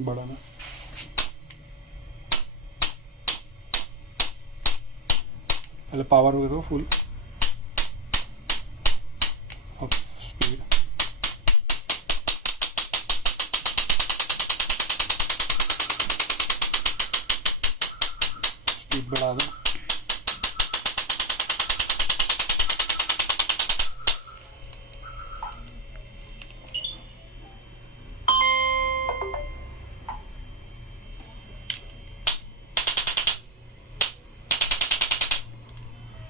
बढ़ाना। पहले पावर करो फुल, अब स्पीड। स्पीड बढ़ा दो।